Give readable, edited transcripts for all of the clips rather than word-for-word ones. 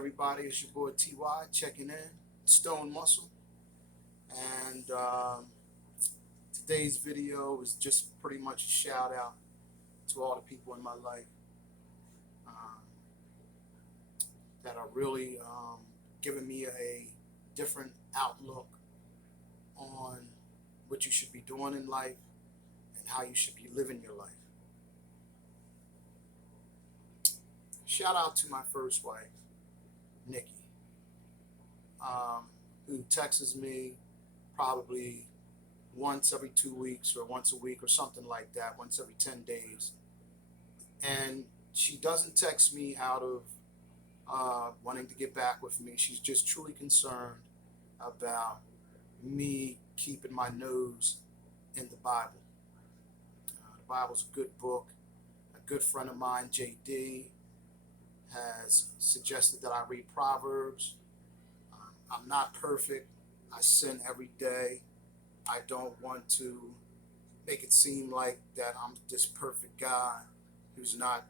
everybody, it's your boy TY checking in, Stone Muscle. And today's video is just pretty much a shout out to all the people in my life um, that are really giving me a different outlook on what you should be doing in life and how you should be living your life. Shout out to my first wife, Nikki, um, who texts me probably once every 2 weeks or once a week or something like that, once every 10 days. And she doesn't text me out of wanting to get back with me. She's just truly concerned about me keeping my nose in the Bible. The Bible's a good book. A good friend of mine, JD, has suggested that I read Proverbs. I'm not perfect. I sin every day. I don't want to make it seem like that I'm this perfect guy who's not,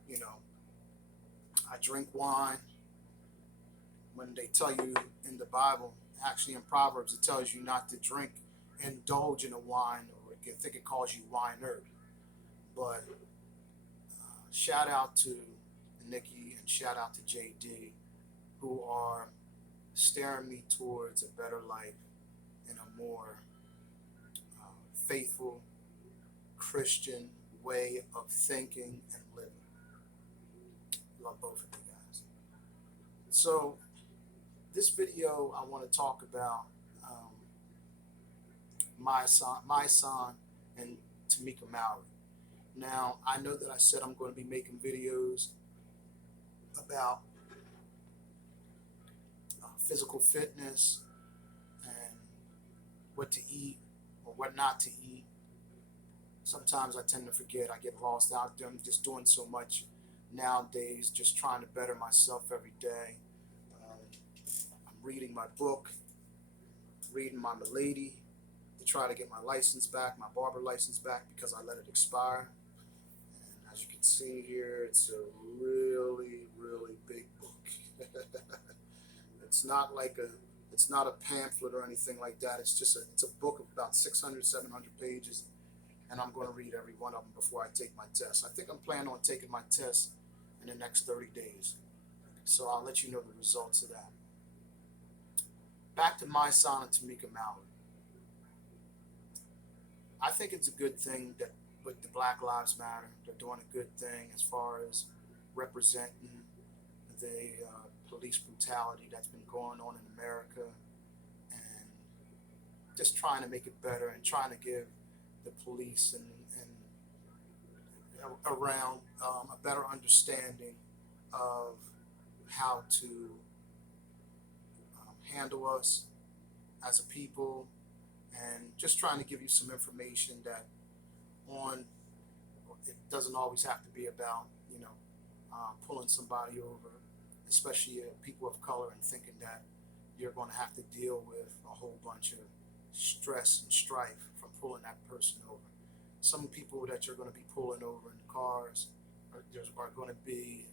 I drink wine. When they tell you in the Bible, actually in Proverbs, it tells you not to drink, indulge in a wine, or I think it calls you winer. But shout out to Nikki and shout out to JD, who are steering me towards a better life in a more faithful Christian way of thinking and living. Love both of you guys. So this video, I want to talk about Mysonne and Tamika Mowrey. Now, I know that I said I'm going to be making videos about physical fitness and what to eat or what not to eat. Sometimes I tend to forget. I get lost out there. I'm just doing so much nowadays, just trying to better myself every day. I'm reading my book, reading my milady to try to get my license back, my barber license back, because I let it expire. And as you can see here, it's a really, really big book. It's not like it's not a pamphlet or anything like that. It's a book of about 600, 700 pages, and I'm going to read every one of them before I take my test. I think I'm planning on taking my test in the next 30 days, so I'll let you know the results of that. Back to Mysonne and Tamika Mowrey. I think it's a good thing that with the Black Lives Matter, they're doing a good thing as far as representing the police brutality that's been going on in America, and just trying to make it better and trying to give the police and around a better understanding of how to handle us as a people, and just trying to give you some information that on it doesn't always have to be about pulling somebody over, especially people of color, and thinking that you're going to have to deal with a whole bunch of stress and strife from pulling that person over. Some people that you're going to be pulling over in cars are going to be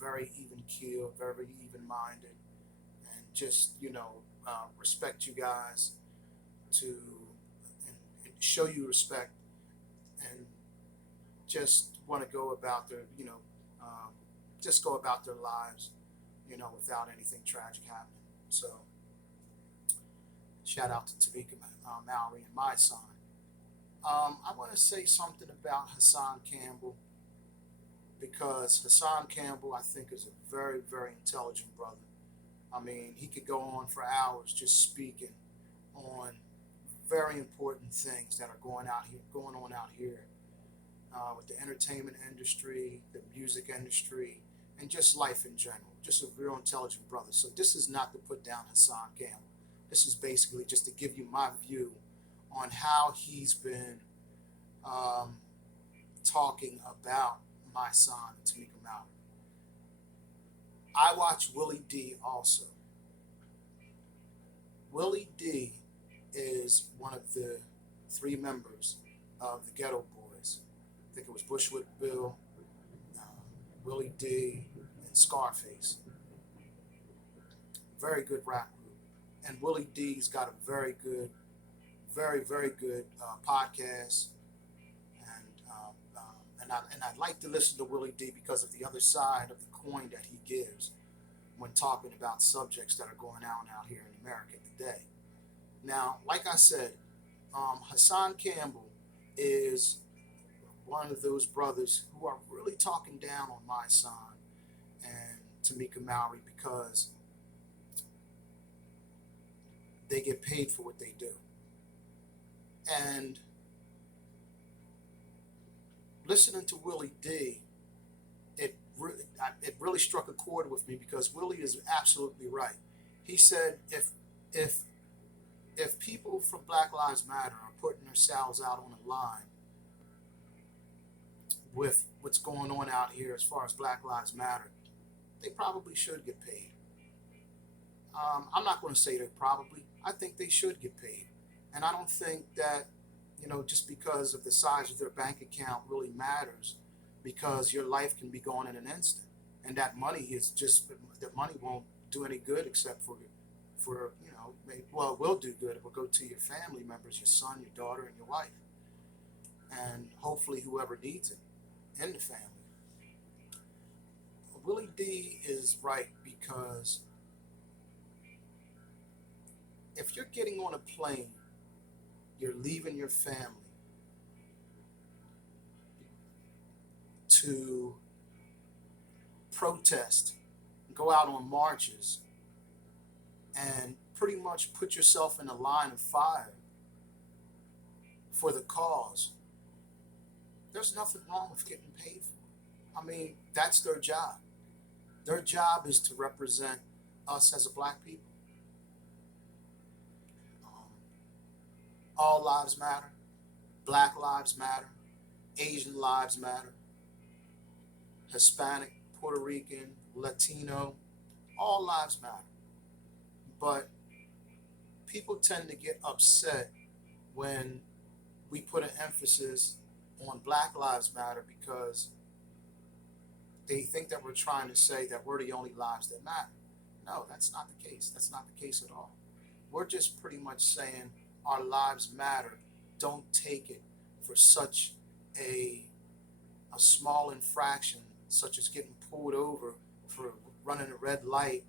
very even keeled, very even minded, and just respect you guys to and show you respect, and just want to go about their just go about their lives without anything tragic happening. So shout out to Tamika Mowrey and Mysonne. I want to say something about Hassan Campbell, because Hassan Campbell, I think, is a very, very intelligent brother. I mean, he could go on for hours just speaking on very important things that are going on out here with the entertainment industry, the music industry, and just life in general. Just a real intelligent brother. So this is not to put down Hassan Campbell. This is basically just to give you my view on how he's been talking about Mysonne and Tamika Mowrey. I watch Willie D also. Willie D is one of the three members of the Ghetto Boys. I think it was Bushwick Bill, Willie D, and Scarface. very good rap group. And Willie D's got a very good, very good podcast. And I like to listen to Willie D because of the other side of the coin that he gives when talking about subjects that are going on out here in America today. Now, like I said, Hassan Campbell is one of those brothers who are really talking down on Mysonne and Tamika Mowrey because they get paid for what they do. And listening to Willie D, it really struck a chord with me because Willie is absolutely right. He said if if people from Black Lives Matter are putting themselves out on the line with what's going on out here as far as Black Lives Matter, they probably should get paid. I'm not going to say they probably. I think they should get paid, and I don't think that just because of the size of their bank account really matters, because your life can be gone in an instant, and that money is just the money won't do any good except for maybe, well, it will do good. It will go to your family members, your son, your daughter, and your wife, and hopefully whoever needs it in the family. Willie D is right because if you're getting on a plane, you're leaving your family to protest, go out on marches, and pretty much put yourself in a line of fire for the cause, there's nothing wrong with getting paid for it. I mean, that's their job. Their job is to represent us as a black people. All lives matter. Black lives matter. Asian lives matter. Hispanic, Puerto Rican, Latino, all lives matter. But people tend to get upset when we put an emphasis on Black Lives Matter because they think that we're trying to say that we're the only lives that matter. No, that's not the case. That's not the case at all. We're just pretty much saying our lives matter. Don't take it for such a small infraction, such as getting pulled over for running a red light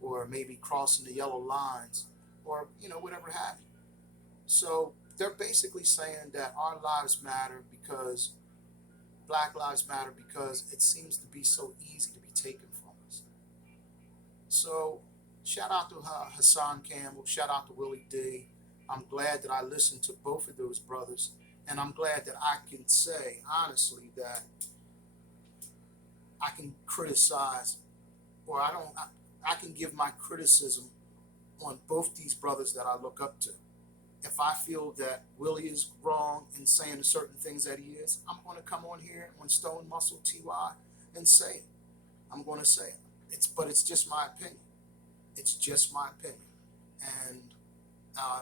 or maybe crossing the yellow lines or whatever have you. So they're basically saying that our lives matter because Black Lives Matter because it seems to be so easy to be taken from us. So shout out to Hassan Campbell, shout out to Willie D. I'm glad that I listened to both of those brothers, and I'm glad that I can say honestly that I can criticize, or I can give my criticism on both these brothers that I look up to. If I feel that Willie is wrong in saying certain things that he is, I'm going to come on here on Stone Muscle TY and say it. I'm going to say it. But it's just my opinion. It's just my opinion. And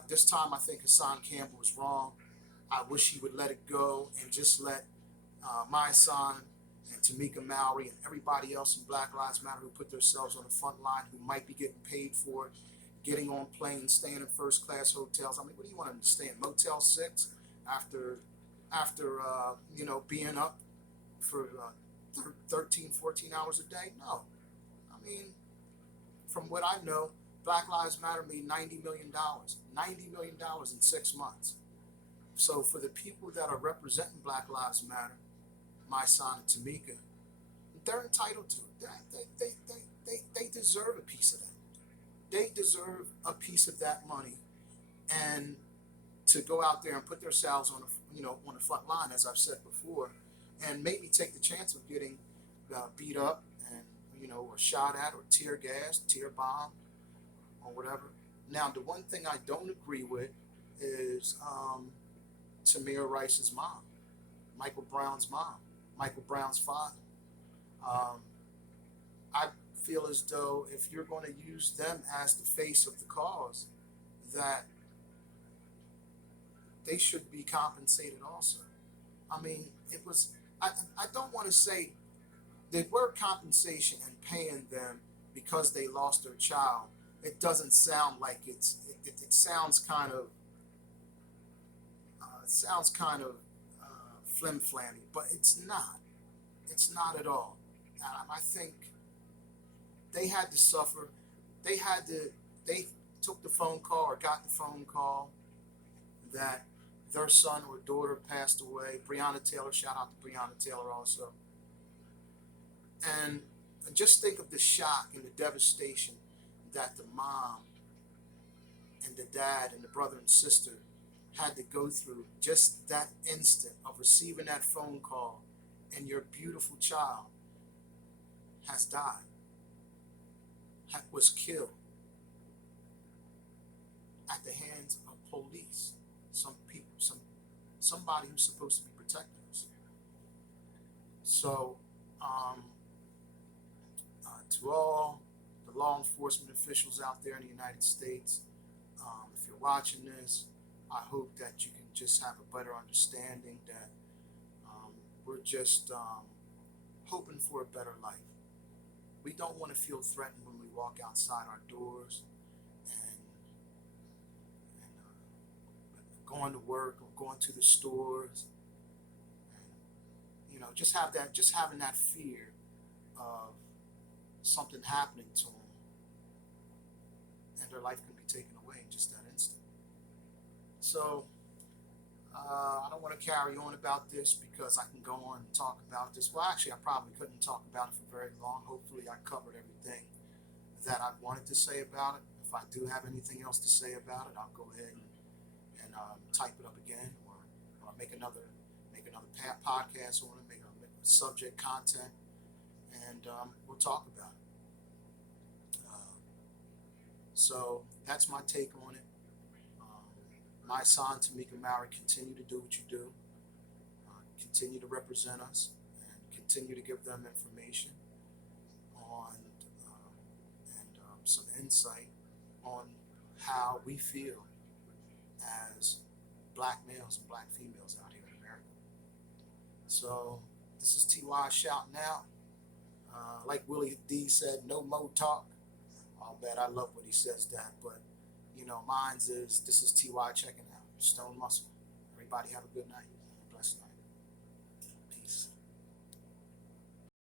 this time I think Hassan Campbell was wrong. I wish he would let it go and just let Mysonne and Tamika Mowrey and everybody else in Black Lives Matter who put themselves on the front line, who might be getting paid for it, getting on planes, staying in first class hotels. I mean, what do you want them to stay in Motel 6 after being up for 13, 14 hours a day? No. I mean, from what I know, Black Lives Matter made $90 million. $90 million in 6 months. So for the people that are representing Black Lives Matter, Mysonne and Tamika, they're entitled to it. They deserve a piece of that. They deserve a piece of that money, and to go out there and put themselves on the front line, as I've said before, and maybe take the chance of getting beat up and or shot at or tear gas, tear bombed, or whatever. Now, the one thing I don't agree with is Tamir Rice's mom, Michael Brown's mom, Michael Brown's father. I feel as though if you're going to use them as the face of the cause, that they should be compensated also. I mean, I don't want to say the word compensation and paying them because they lost their child it doesn't sound like it sounds kind of flim flammy, but it's not. It's not at all. I think they had to suffer. They had to. They took the phone call or got the phone call that their son or daughter passed away. Breonna Taylor, shout out to Breonna Taylor also. And just think of the shock and the devastation that the mom and the dad and the brother and sister had to go through just that instant of receiving that phone call and your beautiful child has died, was killed at the hands of police, some people, somebody who's supposed to be protecting us. So, to all the law enforcement officials out there in the United States, if you're watching this, I hope that you can just have a better understanding that we're just hoping for a better life. We don't want to feel threatened when we walk outside our doors and going to work or going to the stores, and just having that fear of something happening to them, and their life can be taken away in just that instant. So I don't want to carry on about this because I can go on and talk about this. Well, actually, I probably couldn't talk about it for very long. Hopefully, I covered everything that I wanted to say about it. If I do have anything else to say about it, I'll go ahead and type it up again, or make another podcast on it, make a subject content, and we'll talk about it. So that's my take on it. Mysonne, Tamika, Mowrey, continue to do what you do. Continue to represent us and continue to give them information on and some insight on how we feel as black males and black females out here in America. So this is TY shouting out. Like Willie D said, no more talk. I'll bet I love when he says that, but mine's is, this is TY checking out. Stone Muscle. Everybody have a good night. Blessed night.